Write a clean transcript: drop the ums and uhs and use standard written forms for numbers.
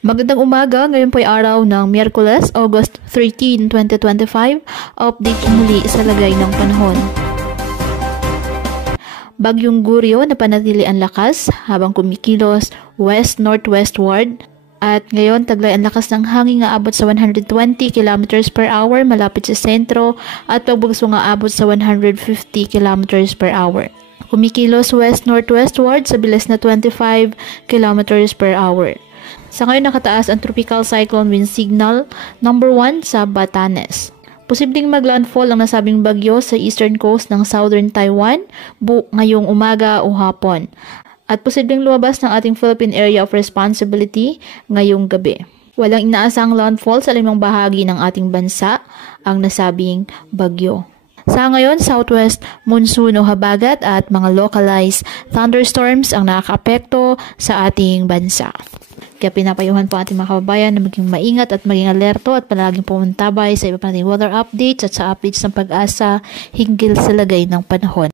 Magandang umaga, ngayon po ay araw ng Miyerkules, August 13, 2025. Update muli sa lagay ng panahon. Bagyong Guryo na panatili ang lakas habang kumikilos west-northwestward. At ngayon taglay ang lakas ng hangin nga abot sa 120 km per hour malapit sa sentro at pagbugso nga abot sa 150 km per hour. Kumikilos west-northwestward sa bilis na 25 km per hour. Sa ngayon nakataas ang Tropical Cyclone Wind Signal number 1 sa Batanes. Posibleng maglandfall ang nasabing bagyo sa eastern coast ng southern Taiwan ngayong umaga o hapon. At posibleng lumabas ng ating Philippine Area of Responsibility ngayong gabi. Walang inaasang landfall sa limang bahagi ng ating bansa ang nasabing bagyo. Sa ngayon, southwest monsoon o habagat at mga localized thunderstorms ang nakakaapekto sa ating bansa. Kaya pinapayuhan po ating mga kababayan na maging maingat at maging alerto at palaging pumuntabay sa iba pa nating weather updates at sa updates ng Pag-asa hinggil sa lagay ng panahon.